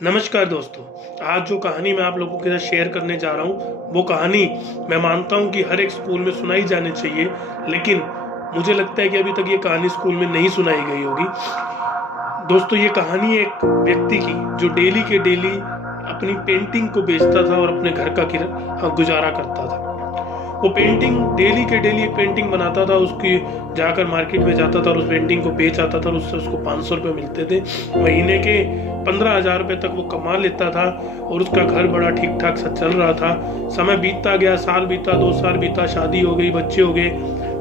नमस्कार दोस्तों। आज जो कहानी मैं आप लोगों के साथ शेयर करने जा रहा हूँ वो कहानी मैं मानता हूँ कि हर एक स्कूल में सुनाई जानी चाहिए, लेकिन मुझे लगता है कि अभी तक ये कहानी स्कूल में नहीं सुनाई गई होगी। दोस्तों, ये कहानी एक व्यक्ति की जो डेली के डेली अपनी पेंटिंग को बेचता था और अपने घर का गुजारा करता था। वो पेंटिंग डेली के डेली एक पेंटिंग बनाता था, उसकी जाकर मार्केट में जाता था और उस पेंटिंग को बेच आता था और उससे उसको 500 रुपये मिलते थे। महीने के 15,000 रुपये तक वो कमा लेता था और उसका घर बड़ा ठीक ठाक सा चल रहा था। समय बीतता गया, साल बीता, 2 साल बीता, शादी हो गई, बच्चे हो गए,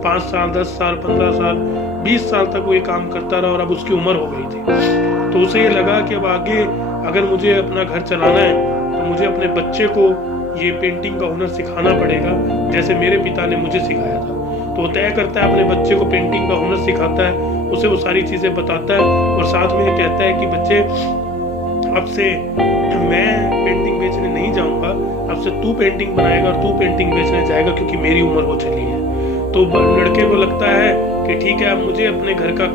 5 साल, 10 साल, 15 साल, 20 साल तक वो ये काम करता रहा और अब उसकी उम्र हो गई थी। तो उसे ये लगा कि अब आगे अगर मुझे अपना घर चलाना है तो मुझे अपने बच्चे को ये पेंटिंग का हुनर सिखाना पड़ेगा, जैसे मेरे पिता ने मुझे सिखाया था। तो वो तय करता है, अपने बच्चे को पेंटिंग का हुनर सिखाता है, उसे वो सारी चीज़ें बताता है और साथ में ये कहता है कि बच्चे, अब से मैं पेंटिंग बेचने नहीं जाऊंगा, अब से तू पेंटिंग बनाएगा और तू पेंटिंग बेचने जाएगा, क्योंकि मेरी उम्र हो चली है। तो लड़के को लगता है कि ठीक है, अब मुझे अपने घर का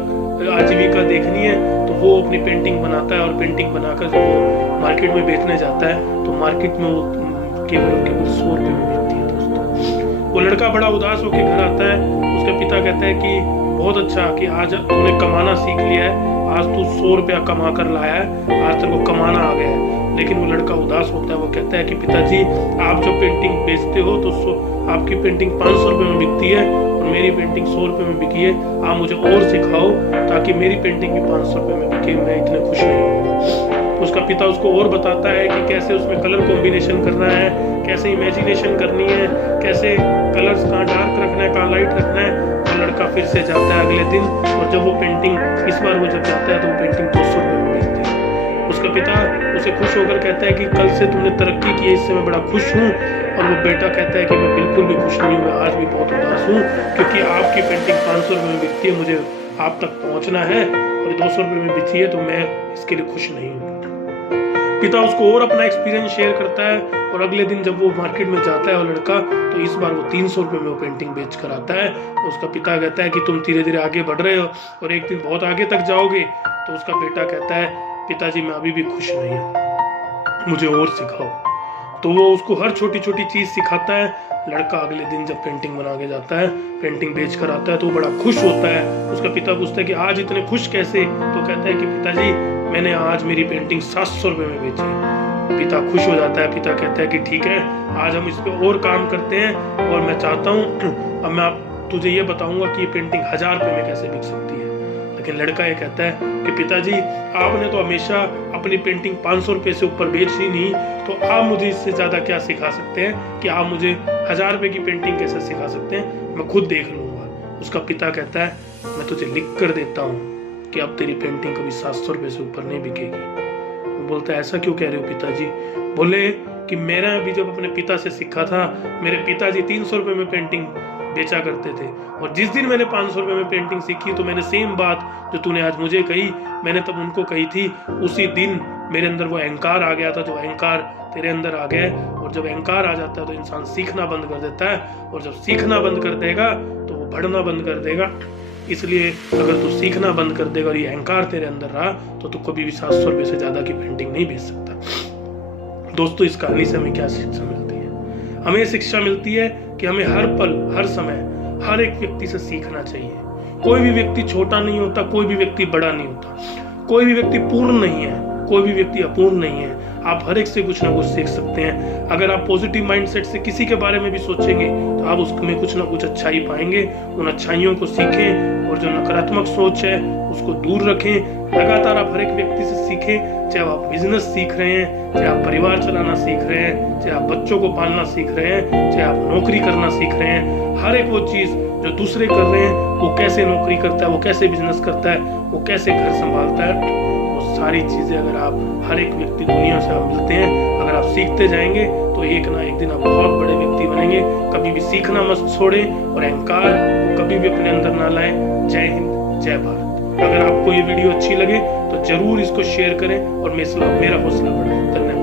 आजीविका देखनी है, तो वो अपनी पेंटिंग बनाता है और पेंटिंग बनाकर जब वो मार्केट में बेचने जाता है तो मार्केट में वो केवल 100 रुपये में मिलती है। दोस्तों, वो लड़का बड़ा उदास होकर घर आता है। उसका पिता कहता है कि बहुत अच्छा कि आज तूने कमाना सीख लिया है, आज तू 100 रुपया कमा कर लाया है, आज तेरे को कमाना आ गया है। लेकिन वो लड़का उदास होता है, वो कहता है कि पिताजी, आप जो पेंटिंग बेचते हो तो आपकी पेंटिंग 500 रुपये में बिकती है और मेरी पेंटिंग 100 रुपये में बिकी है। आप मुझे और सिखाओ ताकि मेरी पेंटिंग भी 500 रुपये में बिके, मैं इतने खुश नहीं हूँ। उसका पिता उसको और बताता है कि कैसे उसमें कलर कॉम्बिनेशन करना है, कैसे इमेजिनेशन करनी है, कैसे कलर्स कहाँ डार्क रखना है, कहाँ लाइट रखना है। तो लड़का फिर से जाता है अगले दिन और जब वो पेंटिंग, इस बार वो जब जाता है तो वो पेंटिंग 200 रुपये में बिकती है। उसका पिता उसे खुश होकर कहता है कि कल से तुमने तरक्की की है, इससे मैं बड़ा खुश हूँ। और वो बेटा कहता है कि मैं बिल्कुल भी खुश नहीं हूँ, मैं आज भी बहुत उदास हूँ, क्योंकि आपकी पेंटिंग 500 रुपये में बिकती है, मुझे आप तक पहुँचना है और 200 रुपये में बिकी है, तो मैं इसके लिए खुश नहीं हूँ। पिता उसको और अपना एक्सपीरियंस शेयर करता है और अगले दिन जब वो मार्केट में जाता है वो लड़का, तो इस बार वो 300 रुपये में वो पेंटिंग बेच कर आता है। तो उसका पिता कहता है कि तुम धीरे धीरे आगे बढ़ रहे हो और एक दिन बहुत आगे तक जाओगे। तो उसका बेटा कहता है, पिताजी मैं अभी भी खुश नहीं हूँ, मुझे और सिखाओ। तो वो उसको हर छोटी छोटी चीज़ सिखाता है। लड़का अगले दिन जब पेंटिंग बना के जाता है, पेंटिंग बेच कर आता है, तो वो बड़ा खुश होता है। उसका पिता पूछता है कि आज इतने खुश कैसे? तो कहता है कि पिताजी, मैंने आज मेरी पेंटिंग 700 रुपये में बेची। पिता खुश हो जाता है। पिता कहता है कि ठीक है, आज हम इस पे और काम करते हैं और मैं चाहता हूँ, अब मैं तुझे ये बताऊंगा कि ये पेंटिंग 1000 रुपये में कैसे बिक सकती है। लेकिन लड़का ये कहता है कि पिताजी, आपने तो हमेशा अपनी पेंटिंग 500 रुपये से ऊपर बेची नहीं, तो आप मुझे इससे ज़्यादा क्या सिखा सकते हैं कि आप मुझे 1000 रुपये की पेंटिंग कैसे सिखा सकते हैं? मैं खुद देख लूँगा। उसका पिता कहता है, मैं तुझे लिख कर देता हूँ कि अब तेरी पेंटिंग कभी 700 रुपये से ऊपर नहीं बिकेगी। वो बोलता है, ऐसा क्यों कह रहे हो पिताजी? बोले कि मैंने भी जब अपने पिता से सीखा था, मेरे पिताजी 300 रुपये में पेंटिंग बेचा करते थे, और जिस दिन मैंने 500 रुपये में पेंटिंग सीखी तो मैंने सेम बात जो तूने आज मुझे कही, मैंने तब उनको कही थी। उसी दिन मेरे अंदर वो अहंकार आ गया था, जो अहंकार तेरे अंदर आ गया है। और जब अहंकार आ जाता है तो इंसान सीखना बंद कर देता है, और जब सीखना बंद कर देगा तो वो बढ़ना बंद कर देगा। इसलिए अगर तू सीखना बंद कर देगा और ये अहंकार तेरे अंदर रहा तो तू कभी भी 700 रुपये से ज़्यादा की पेंटिंग नहीं बेच सकता। दोस्तों, इस कहानी से हमें क्या शिक्षा मिलती है? हमें शिक्षा मिलती है कि हमें हर पल, हर समय, हर एक व्यक्ति से सीखना चाहिए। कोई भी व्यक्ति छोटा नहीं होता, कोई भी व्यक्ति बड़ा नहीं होता, कोई भी व्यक्ति पूर्ण नहीं है, कोई भी व्यक्ति अपूर्ण नहीं है। आप हर एक से कुछ ना कुछ सीख सकते हैं। अगर आप पॉजिटिव माइंडसेट से किसी के बारे में भी सोचेंगे तो आप उसमें कुछ ना कुछ अच्छाई पाएंगे। उन अच्छाइयों को सीखें और जो नकारात्मक सोच है उसको दूर रखें। लगातार आप हर एक व्यक्ति से सीखें, चाहे आप बिजनेस सीख रहे हैं, चाहे आप परिवार चलाना सीख रहे हैं, चाहे आप बच्चों को पालना सीख रहे हैं, चाहे आप नौकरी करना सीख रहे हैं। हर एक वो चीज़ जो दूसरे कर रहे हैं, वो कैसे नौकरी करता है, वो कैसे बिजनेस करता है, वो कैसे घर संभालता है, वो सारी चीज़ें अगर आप, हर एक व्यक्ति दुनिया से आप मिलते हैं, अगर आप सीखते जाएंगे तो एक ना एक दिन आप बहुत बड़े व्यक्ति बनेंगे। कभी भी सीखना मत छोड़ें और अहंकार को कभी भी अपने अंदर ना लाएं। जय हिंद, जय भारत। अगर आपको ये वीडियो अच्छी लगे तो जरूर इसको शेयर करें और मेरा हौसला बढ़ाएं। धन्यवाद।